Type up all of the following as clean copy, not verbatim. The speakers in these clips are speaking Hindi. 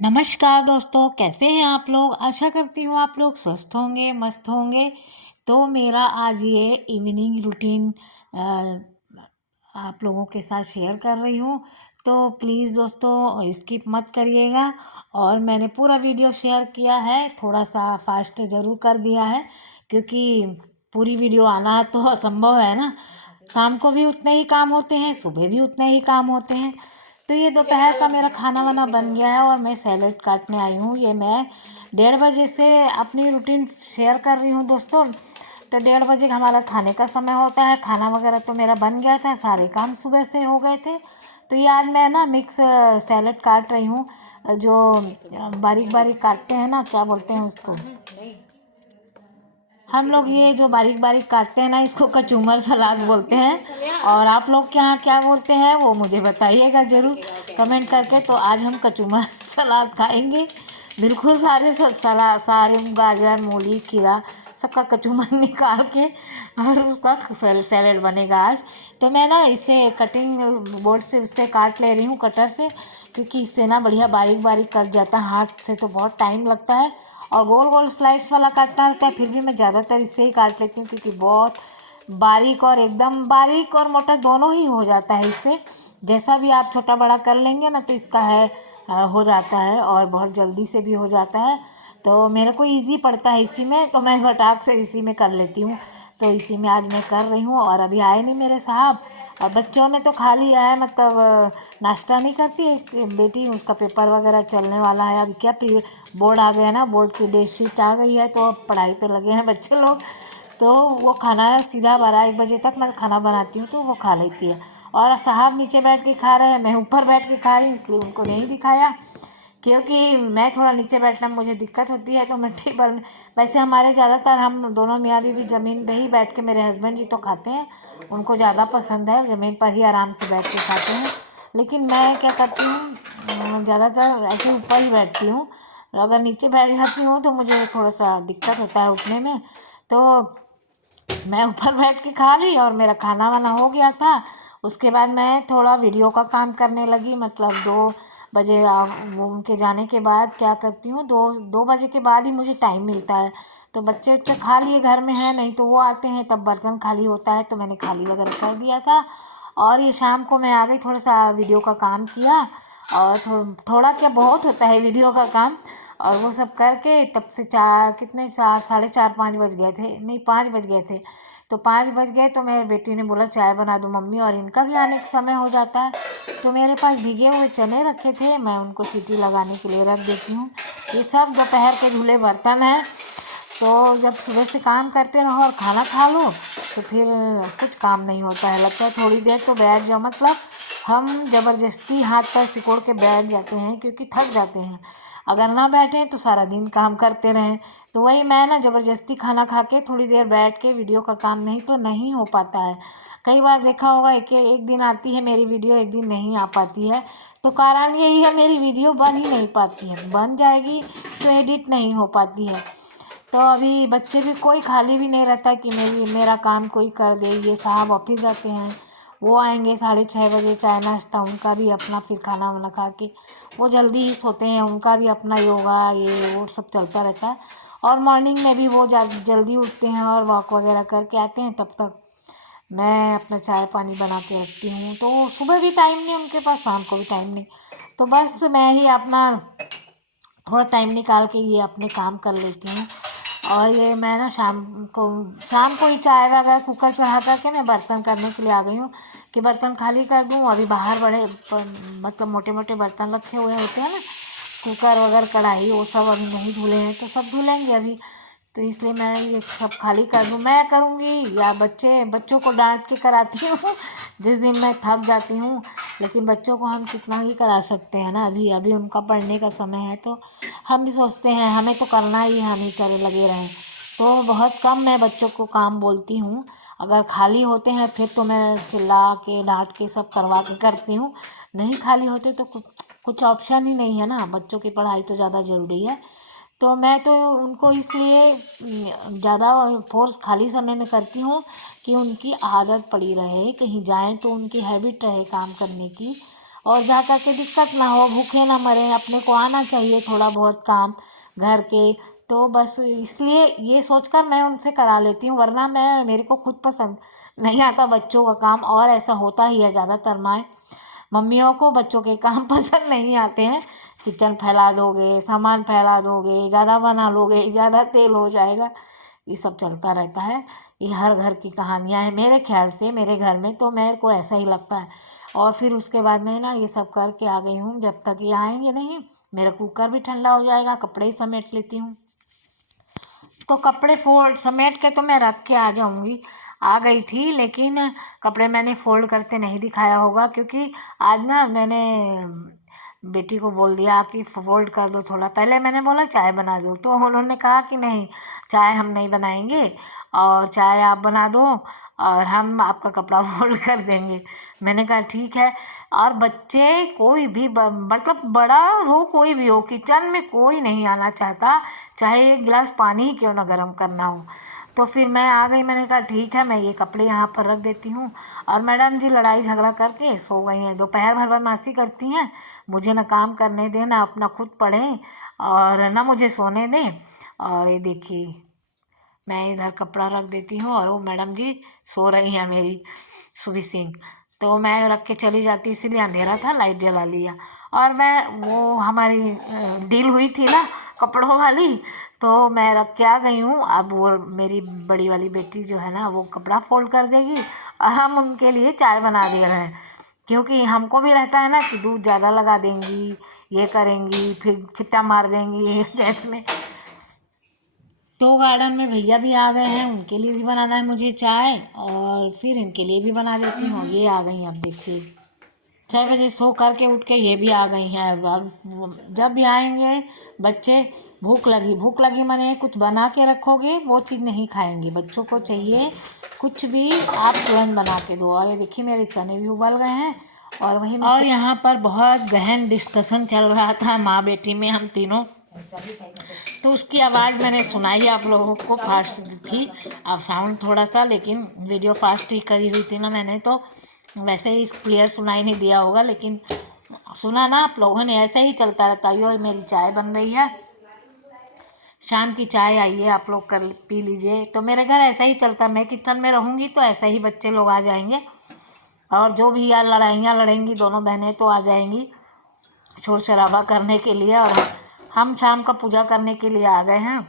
नमस्कार दोस्तों, कैसे हैं आप लोग। आशा करती हूँ आप लोग स्वस्थ होंगे, मस्त होंगे। तो मेरा आज ये इवनिंग रूटीन आप लोगों के साथ शेयर कर रही हूँ। तो प्लीज़ दोस्तों स्किप मत करिएगा। और मैंने पूरा वीडियो शेयर किया है, थोड़ा सा फास्ट ज़रूर कर दिया है क्योंकि पूरी वीडियो आना तो असंभव है ना। शाम को भी उतने ही काम होते हैं, सुबह भी उतने ही काम होते हैं। तो ये दोपहर का मेरा खाना वाना बन गया है और मैं सैलेड काटने आई हूँ। ये मैं 1:30 बजे से अपनी रूटीन शेयर कर रही हूँ दोस्तों। तो 1:30 बजे हमारा खाने का समय होता है। खाना वगैरह तो मेरा बन गया था, सारे काम सुबह से हो गए थे। तो ये आज मैं ना मिक्स सैलेड काट रही हूँ। जो बारीक बारीक काटते हैं ना, क्या बोलते हैं उसको, हम लोग ये जो बारीक बारीक काटते हैं ना, इसको कचूमर सलाद बोलते हैं। और आप लोग के यहाँ क्या बोलते हैं वो मुझे बताइएगा ज़रूर कमेंट करके। तो आज हम कचूमर सलाद खाएंगे। बिल्कुल सारे सलाद, सारे गाजर, मूली, खीरा, सबका कचूमर निकाल के और उसका सैलेड बनेगा आज। तो मैं ना इसे कटिंग बोर्ड से उससे काट ले रही हूँ, कटर से, क्योंकि इससे ना बढ़िया बारीक बारीक कट जाता है। हाथ से तो बहुत टाइम लगता है और गोल गोल स्लाइड्स वाला काटना रहता है। फिर भी मैं ज़्यादातर इससे ही काट लेती हूँ क्योंकि बहुत बारीक और एकदम बारीक और मोटा दोनों ही हो जाता है इससे। जैसा भी आप छोटा बड़ा कर लेंगे ना तो इसका है हो जाता है और बहुत जल्दी से भी हो जाता है। तो मेरे को इजी पड़ता है इसी में, तो मैं फटाक से इसी में कर लेती हूँ। तो इसी में आज मैं कर रही हूँ। और अभी आए नहीं मेरे साहब। और बच्चों ने तो खा लिया है, मतलब नाश्ता नहीं करती एक बेटी, उसका पेपर वगैरह चलने वाला है। अभी क्या बोर्ड आ गया ना, बोर्ड की डेटशीट आ गई है तो अब पढ़ाई पे लगे हैं बच्चे लोग। तो वो खाना सीधा 12-1 बजे तक मैं खाना बनाती हूँ तो वो खा लेती है। और साहब नीचे बैठ के खा रहे हैं, मैं ऊपर बैठ के खा रही हूँ, इसलिए उनको नहीं दिखाया क्योंकि मैं थोड़ा नीचे बैठना में मुझे दिक्कत होती है। तो मैं टेबल में, वैसे हमारे ज़्यादातर हम दोनों मियाँ बीवी ज़मीन पे ही बैठ के, मेरे हस्बैंड जी तो खाते हैं, उनको ज़्यादा पसंद है, ज़मीन पर ही आराम से बैठ के खाते हैं। लेकिन मैं क्या करती हूँ, ज़्यादातर ऐसे ऊपर ही बैठती हूँ। अगर नीचे बैठ जाती हूँ तो मुझे थोड़ा सा दिक्कत होता है उठने में। तो मैं ऊपर बैठ के खा ली और मेरा खाना वाना हो गया था। उसके बाद मैं थोड़ा वीडियो का काम करने लगी, मतलब 2 बजे वो उनके जाने के बाद क्या करती हूँ, 2 बजे के बाद ही मुझे टाइम मिलता है। तो बच्चे बच्चे खा लिए, घर में है नहीं तो वो आते हैं तब बर्तन खाली होता है, तो मैंने खाली वगैरह कर दिया था। और ये शाम को मैं आ गई, थोड़ा सा वीडियो का काम किया। और थोड़ा क्या बहुत होता है वीडियो का काम। और वो सब करके तब से चार कितने 4, साढ़े 4, 5 बज गए थे, नहीं 5 बज गए थे। तो 5 बज गए तो मेरे बेटी ने बोला चाय बना दो मम्मी, और इनका भी आने का समय हो जाता है। तो मेरे पास भीगे हुए चने रखे थे, मैं उनको सीटी लगाने के लिए रख देती हूँ। ये सब दोपहर के धुले बर्तन हैं। तो जब सुबह से काम करते रहो और खाना खा लो तो फिर कुछ काम नहीं होता है, लगता है थोड़ी देर तो बैठ जाओ, मतलब हम ज़बरदस्ती हाथ पैर सिकोड़ के बैठ जाते हैं क्योंकि थक जाते हैं। अगर ना बैठें तो सारा दिन काम करते रहें। तो वही मैं ना ज़बरदस्ती खाना खा के थोड़ी देर बैठ के वीडियो का काम, नहीं तो नहीं हो पाता है। कई बार देखा होगा कि एक दिन आती है मेरी वीडियो, एक दिन नहीं आ पाती है। तो कारण यही है, मेरी वीडियो बन ही नहीं पाती है, बन जाएगी तो एडिट नहीं हो पाती है। तो अभी बच्चे भी कोई खाली भी नहीं रहता कि मेरा काम कोई कर दे। ये साहब ऑफिस जाते हैं, वो आएंगे 6:30 बजे, चाय नाश्ता उनका भी अपना, फिर खाना वाना खा के वो जल्दी ही सोते हैं, उनका भी अपना योगा ये वो सब चलता रहता है। और मॉर्निंग में भी वो जल्दी उठते हैं और वॉक वगैरह करके आते हैं, तब तक मैं अपना चाय पानी बना के रखती हूँ। तो सुबह भी टाइम नहीं उनके पास, शाम को भी टाइम नहीं। तो बस मैं ही अपना थोड़ा टाइम निकाल के ये अपने काम कर लेती हूँ। और ये मैं ना शाम को ही चाय वगैरह कुकर चढ़ा करके मैं बर्तन करने के लिए आ गई हूँ कि बर्तन खाली कर दूँ। अभी बाहर मतलब मोटे मोटे बर्तन रखे हुए होते हैं ना, कुकर वगैरह कढ़ाई, वो सब अभी नहीं धुले हैं, तो सब धुलेंगे अभी। तो इसलिए मैं ये सब खाली कर दूँ, मैं करूँगी या बच्चों को डांट के कराती हूँ जिस दिन मैं थक जाती हूँ। लेकिन बच्चों को हम कितना ही करा सकते हैं ना, अभी अभी उनका पढ़ने का समय है। तो हम भी सोचते हैं हमें तो करना ही, हम ही करे लगे रहें। तो बहुत कम मैं बच्चों को काम बोलती हूँ। अगर खाली होते हैं फिर तो मैं चिल्ला के डांट के सब करवा के करती हूँ। नहीं खाली होते तो कुछ ऑप्शन ही नहीं है ना, बच्चों की पढ़ाई तो ज़्यादा ज़रूरी है। तो मैं तो उनको इसलिए ज़्यादा फोर्स खाली समय में करती हूँ कि उनकी आदत पड़ी रहे, कहीं जाएं तो उनकी हैबिट रहे काम करने की। और जा कर के दिक्कत ना हो, भूखे ना मरें, अपने को आना चाहिए थोड़ा बहुत काम घर के। तो बस इसलिए ये सोचकर मैं उनसे करा लेती हूँ, वरना मैं मेरे को खुद पसंद नहीं आता बच्चों का काम। और ऐसा होता ही है ज़्यादातर माँ मम्मियों को बच्चों के काम पसंद नहीं आते हैं। किचन फैला दोगे, सामान फैला दोगे, ज़्यादा बना लोगे, ज़्यादा तेल हो जाएगा, ये सब चलता रहता है। ये हर घर की कहानियाँ हैं मेरे ख्याल से, मेरे घर में तो मेरे को ऐसा ही लगता है। और फिर उसके बाद मैं ना ये सब करके आ गई हूँ, जब तक ये आएंगे नहीं मेरा कुकर भी ठंडा हो जाएगा, कपड़े ही समेट लेती हूँ। तो कपड़े फोल्ड समेट के तो मैं रख के आ जाऊँगी, आ गई थी, लेकिन कपड़े मैंने फोल्ड करते नहीं दिखाया होगा, क्योंकि आज ना मैंने बेटी को बोल दिया कि फोल्ड कर दो थोड़ा। पहले मैंने बोला चाय बना दो, तो उन्होंने कहा कि नहीं, चाय हम नहीं बनाएंगे, और चाय आप बना दो और हम आपका कपड़ा फोल्ड कर देंगे। मैंने कहा ठीक है। और बच्चे कोई भी मतलब बड़ा हो कोई भी हो, किचन में कोई नहीं आना चाहता, चाहे एक गिलास पानी ही क्यों ना गर्म करना हो। तो फिर मैं आ गई, मैंने कहा ठीक है, मैं ये कपड़े यहाँ पर रख देती हूँ। और मैडम जी लड़ाई झगड़ा करके सो गई हैं, दोपहर भर बदमाशी करती हैं, मुझे ना काम करने दें, ना अपना खुद पढ़ें, और ना मुझे सोने दें। और ये देखिए मैं इधर कपड़ा रख देती हूँ और वो मैडम जी सो रही हैं मेरी सुबह सिंह। तो मैं रख के चली जाती, इसीलिए अंधेरा था, लाइट जला लिया। और मैं वो हमारी डील हुई थी ना कपड़ों वाली, तो मैं रख के आ गई हूँ। अब वो मेरी बड़ी वाली बेटी जो है ना वो कपड़ा फोल्ड कर देगी, और हम उनके लिए चाय बना दे रहे हैं, क्योंकि हमको भी रहता है ना कि दूध ज़्यादा लगा देंगी, ये करेंगी, फिर छिट्टा मार देंगी गैस में। तो गार्डन में भैया भी आ गए हैं, उनके लिए भी बनाना है मुझे चाय, और फिर इनके लिए भी बना देती हूँ। ये आ गई अब देखिए 6 बजे सो करके उठ के ये भी आ गई हैं। अब जब भी आएंगे बच्चे, भूख लगी माने कुछ बना के रखोगे वो चीज़ नहीं खाएंगे, बच्चों को चाहिए कुछ भी आप तुरंत बना के दो। और ये देखिए मेरे चने भी उबल गए हैं, और वही और यहाँ पर बहुत गहन डिस्कशन चल रहा था माँ बेटी में, हम तीनों। तो उसकी आवाज़ मैंने सुनाई आप लोगों को, फास्ट थी अब साउंड थोड़ा सा, लेकिन वीडियो फास्ट ही करी हुई थी ना मैंने, तो वैसे ही क्लियर सुनाई नहीं दिया होगा, लेकिन सुना ना आप लोगों ने। ऐसे ही चलता रहता है। और मेरी चाय बन रही है, शाम की चाय आई है, आप लोग कर पी लीजिए। तो मेरे घर ऐसा ही चलता, मैं किचन में रहूँगी तो ऐसा ही बच्चे लोग आ जाएंगे, और जो भी यार लड़ाइयाँ लड़ेंगी दोनों बहनें तो आ जाएंगी शोर शराबा करने के लिए। और हम शाम का पूजा करने के लिए आ गए हैं।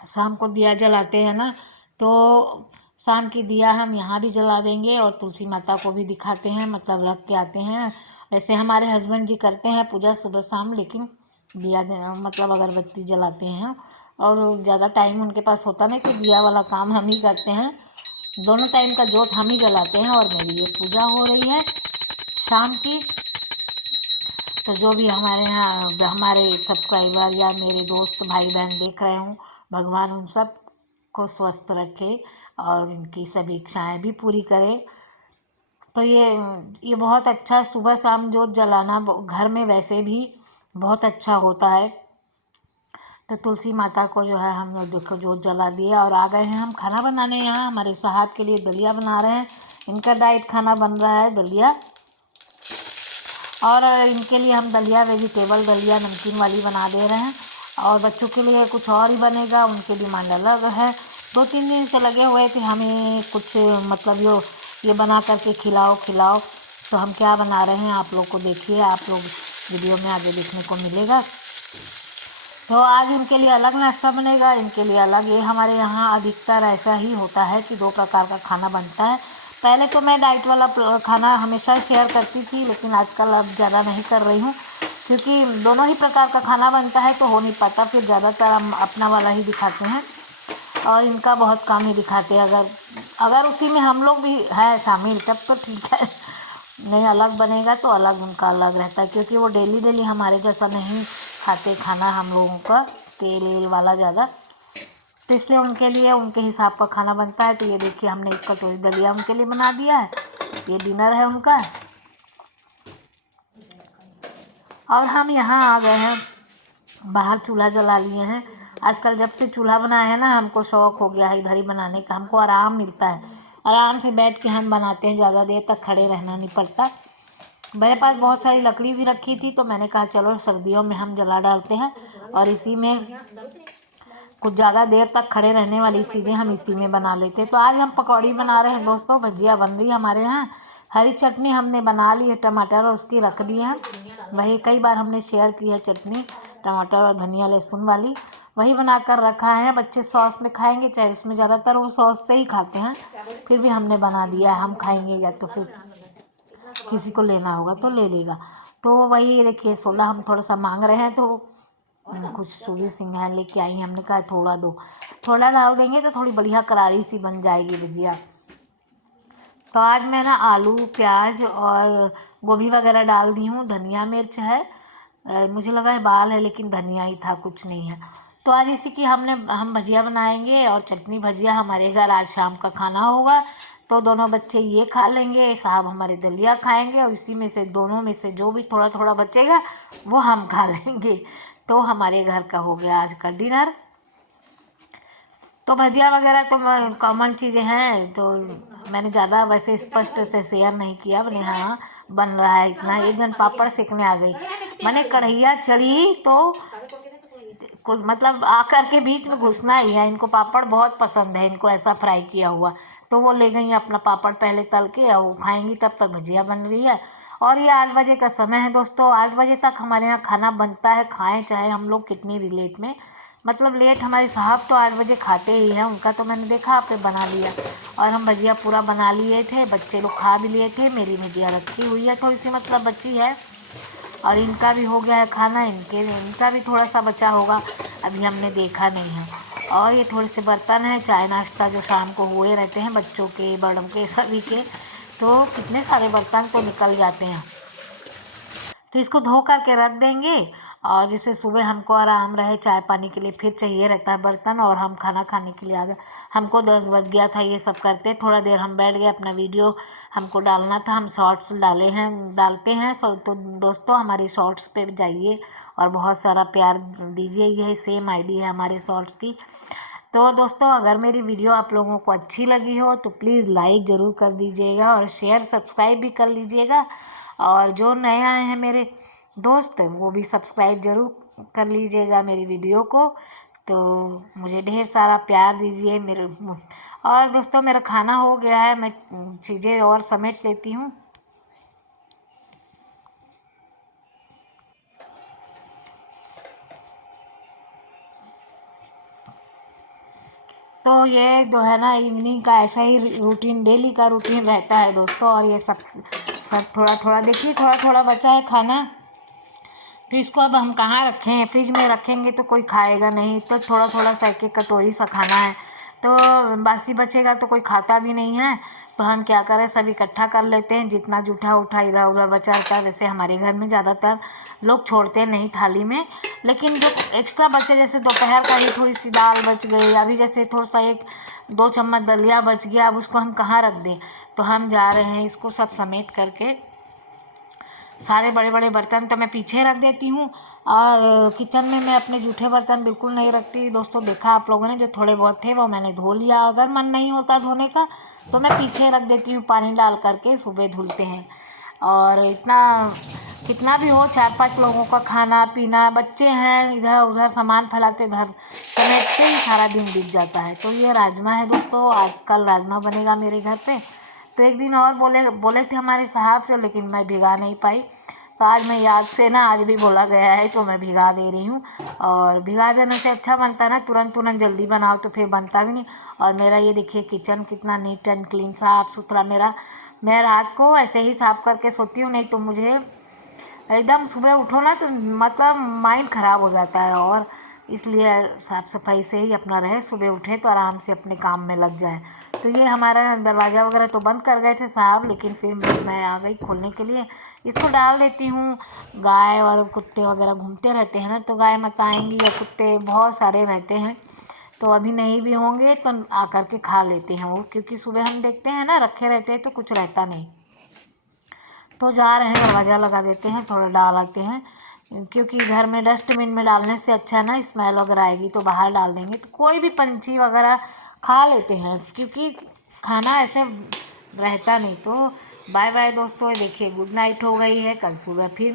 शाम को दिया जलाते हैं ना, तो शाम की दिया हम यहाँ भी जला देंगे, और तुलसी माता को भी दिखाते हैं, मतलब रख के आते हैं। वैसे हमारे हस्बैंड जी करते हैं पूजा सुबह शाम, लेकिन दिया मतलब अगरबत्ती जलाते हैं, और ज़्यादा टाइम उनके पास होता नहीं, तो दिया वाला काम हम ही करते हैं। दोनों टाइम का जोत हम ही जलाते हैं। और मेरी ये पूजा हो रही है शाम की। तो जो भी हमारे यहाँ हमारे सब्सक्राइबर या मेरे दोस्त भाई बहन देख रहे हों, भगवान उन सब को स्वस्थ रखे और उनकी सभी इच्छाएं भी पूरी करे। तो ये बहुत अच्छा, सुबह शाम जोत जलाना घर में वैसे भी बहुत अच्छा होता है। तो तुलसी माता को जो है हम लोग देखो जोत जला दिए, और आ गए हैं हम खाना बनाने। यहाँ हमारे साहब के लिए दलिया बना रहे हैं, इनका डाइट खाना बन रहा है दलिया। और इनके लिए हम दलिया वेजिटेबल दलिया नमकीन वाली बना दे रहे हैं, और बच्चों के लिए कुछ और ही बनेगा, उनके डिमांड अलग है। 2-3 दिन से लगे हुए थे हमें कुछ मतलब ये बना करके खिलाओ खिलाओ। तो हम क्या बना रहे हैं आप लोग को देखिए, आप लोग वीडियो में आगे देखने को मिलेगा। तो आज उनके लिए अलग नाश्ता बनेगा, इनके लिए अलग। ये हमारे यहाँ अधिकतर ऐसा ही होता है कि 2 प्रकार का खाना बनता है। पहले तो मैं डाइट वाला खाना हमेशा शेयर करती थी, लेकिन आजकल अब ज़्यादा नहीं कर रही हूँ, क्योंकि दोनों ही प्रकार का खाना बनता है तो हो नहीं पाता। फिर ज़्यादातर हम अपना वाला ही दिखाते हैं, और इनका बहुत कम ही दिखाते हैं। अगर उसी में हम लोग भी है शामिल तब तो ठीक है, नहीं अलग बनेगा तो अलग उनका अलग रहता है, क्योंकि वो डेली डेली हमारे जैसा नहीं खाते खाना हम लोगों का, तेल वेल वाला ज़्यादा। तो इसलिए उनके लिए उनके हिसाब का खाना बनता है। तो ये देखिए हमने 1 कटोरी दलिया उनके लिए बना दिया है, ये डिनर है उनका। और हम यहाँ आ गए हैं, बाहर चूल्हा जला लिए हैं। आजकल जब से चूल्हा बनाया है ना, हमको शौक़ हो गया है इधर ही बनाने का, हमको आराम मिलता है, आराम से बैठ के हम बनाते हैं, ज़्यादा देर तक खड़े रहना नहीं पड़ता। मेरे पास बहुत सारी लकड़ी भी रखी थी, तो मैंने कहा चलो सर्दियों में हम जला डालते हैं और इसी में कुछ ज़्यादा देर तक खड़े रहने वाली चीज़ें हम इसी में बना लेते हैं। तो आज हम पकौड़ी बना रहे हैं दोस्तों, भजिया बन रही है हमारे यहाँ। हरी चटनी हमने बना ली है, टमाटर और उसकी रख दी है, वही कई बार हमने शेयर की है चटनी, टमाटर और धनिया लहसुन वाली, वही बनाकर रखा है। बच्चे सॉस में खाएंगे चाहे इसमें, ज़्यादातर वो सॉस से ही खाते हैं, फिर भी हमने बना दिया है, हम खाएंगे या तो फिर किसी को लेना होगा तो ले लेगा। तो वही देखिए 16 हम थोड़ा सा मांग रहे हैं, तो कुछ सूजी सिंघाड़ा लेके आई, हमने कहा थोड़ा दो, थोड़ा डाल देंगे तो थोड़ी बढ़िया करारी सी बन जाएगी भजिया। तो आज मैं ना आलू प्याज और गोभी वगैरह डाल दी हूँ, धनिया मिर्च है, मुझे लगा है बाल है लेकिन धनिया ही था, कुछ नहीं है। तो आज इसी की हम भजिया बनाएंगे और चटनी भजिया हमारे घर आज शाम का खाना होगा। तो दोनों बच्चे ये खा लेंगे, साहब हमारे दलिया खाएंगे, और इसी में से दोनों में से जो भी थोड़ा थोड़ा बचेगा वो हम खा लेंगे। तो हमारे घर का हो गया आज का डिनर। तो भजिया वगैरह तो कॉमन चीज़ें हैं, तो मैंने ज़्यादा वैसे स्पष्ट से शेयर नहीं किया। मैंने हाँ बन रहा है इतना। एक जन पापड़ सेकने आ गई, मैंने कढ़ैया चढ़ी तो कुछ मतलब आकर के बीच में घुसना ही है। इनको पापड़ बहुत पसंद है, इनको ऐसा फ्राई किया हुआ, तो वो ले गई अपना पापड़ पहले तल के, और वो खाएंगी, तब तक भजिया बन रही है। और ये 8 बजे का समय है दोस्तों, 8 बजे तक हमारे यहाँ खाना बनता है, खाएं चाहे हम लोग कितनी भी लेट में, मतलब लेट। हमारे साहब तो 8 बजे खाते ही हैं, उनका तो मैंने देखा आपने बना लिया, और हम भजिया पूरा बना लिए थे, बच्चे लोग खा भी लिए थे। मेरी भजिया रखी हुई है थोड़ी सी, मतलब बची है, और इनका भी हो गया है खाना, इनका भी थोड़ा सा बचा होगा, अभी हमने देखा नहीं है। और ये थोड़े से बर्तन हैं, चाय नाश्ता जो शाम को हुए रहते हैं बच्चों के बड़ों के सभी के, तो कितने सारे बर्तन तो निकल जाते हैं। तो इसको धो करके रख देंगे, और जैसे सुबह हमको आराम रहे चाय पानी के लिए, फिर चाहिए रहता है बर्तन, और हम खाना खाने के लिए आ गए। हमको 10 बज गया था ये सब करते, थोड़ा देर हम बैठ गए, अपना वीडियो हमको डालना था, हम शॉर्ट्स डालते हैं। तो दोस्तों हमारे शॉर्ट्स पे जाइए और बहुत सारा प्यार दीजिए, यही सेम आईडी है हमारे शॉर्ट्स की। तो दोस्तों अगर मेरी वीडियो आप लोगों को अच्छी लगी हो तो प्लीज़ लाइक ज़रूर कर दीजिएगा, और शेयर सब्सक्राइब भी कर लीजिएगा, और जो नए आए हैं मेरे दोस्त वो भी सब्सक्राइब ज़रूर कर लीजिएगा मेरी वीडियो को। तो मुझे ढेर सारा प्यार दीजिए मेरे। और दोस्तों मेरा खाना हो गया है, मैं चीज़ें और समेट लेती हूँ। तो ये जो है ना इवनिंग का ऐसा ही रूटीन, डेली का रूटीन रहता है दोस्तों। और ये सब थोड़ा थोड़ा देखिए, थोड़ा थोड़ा बचा है खाना, तो इसको अब हम कहाँ रखें, फ्रिज में रखेंगे तो कोई खाएगा नहीं, तो थोड़ा थोड़ा सा एक कटोरी सा खाना है, तो बासी बचेगा तो कोई खाता भी नहीं है। तो हम क्या करें, सब इकट्ठा कर लेते हैं, जितना जूठा उठा इधर उधर बचा रहता है। वैसे हमारे घर में ज़्यादातर लोग छोड़ते नहीं थाली में, लेकिन जो एक्स्ट्रा बचे, जैसे दोपहर का ही थोड़ी सी दाल बच गई, अभी जैसे थोड़ा सा 1-2 चम्मच दलिया बच गया, अब उसको हम कहाँ रख दें। तो हम जा रहे हैं इसको सब समेट करके, सारे बड़े बड़े बर्तन तो मैं पीछे रख देती हूँ, और किचन में मैं अपने जूठे बर्तन बिल्कुल नहीं रखती दोस्तों। देखा आप लोगों ने, जो थोड़े बहुत थे वो मैंने धो लिया, अगर मन नहीं होता धोने का तो मैं पीछे रख देती हूँ, पानी डाल करके सुबह धुलते हैं। और इतना कितना भी हो, 4-5 लोगों का खाना पीना, बच्चे हैं इधर उधर सामान फैलाते, इधर समेटते ही सारा दिन बीत जाता है। तो ये राजमा है दोस्तों, आज कल राजमा बनेगा मेरे घर पे। तो एक दिन और बोले थे हमारे साहब से, लेकिन मैं भिगा नहीं पाई, तो आज मैं याद से ना, आज भी बोला गया है तो मैं भिगा दे रही हूँ। और भिगा देने से अच्छा बनता है ना, तुरंत तुरंत जल्दी बनाओ तो फिर बनता भी नहीं। और मेरा ये देखिए किचन कितना नीट एंड क्लीन, साफ़ सुथरा मेरा। मैं रात को ऐसे ही साफ़ करके सोती हूँ, नहीं तो मुझे एकदम सुबह उठो ना तो मतलब माइंड ख़राब हो जाता है, और इसलिए साफ़ सफाई से ही अपना रहे, सुबह उठे तो आराम से अपने काम में लग जाए। तो ये हमारा दरवाज़ा वगैरह तो बंद कर गए थे साहब, लेकिन फिर मैं आ गई खोलने के लिए। इसको डाल देती हूँ, गाय और कुत्ते वगैरह घूमते रहते हैं ना, तो गाय मत आएंगी, या कुत्ते बहुत सारे रहते हैं, तो अभी नहीं भी होंगे तो आकर के खा लेते हैं वो, क्योंकि सुबह हम देखते हैं ना रखे रहते हैं तो कुछ रहता नहीं। तो जा रहे हैं, दरवाज़ा लगा देते हैं, थोड़ा डाल आते हैं, क्योंकि घर में डस्टबिन में डालने से अच्छा ना स्मेल वगैरह आएगी, तो बाहर डाल देंगे तो कोई भी पंछी वगैरह खा लेते हैं, क्योंकि खाना ऐसे रहता नहीं। तो बाय बाय दोस्तों। देखिए गुड नाइट हो गई है, कल सुबह फिर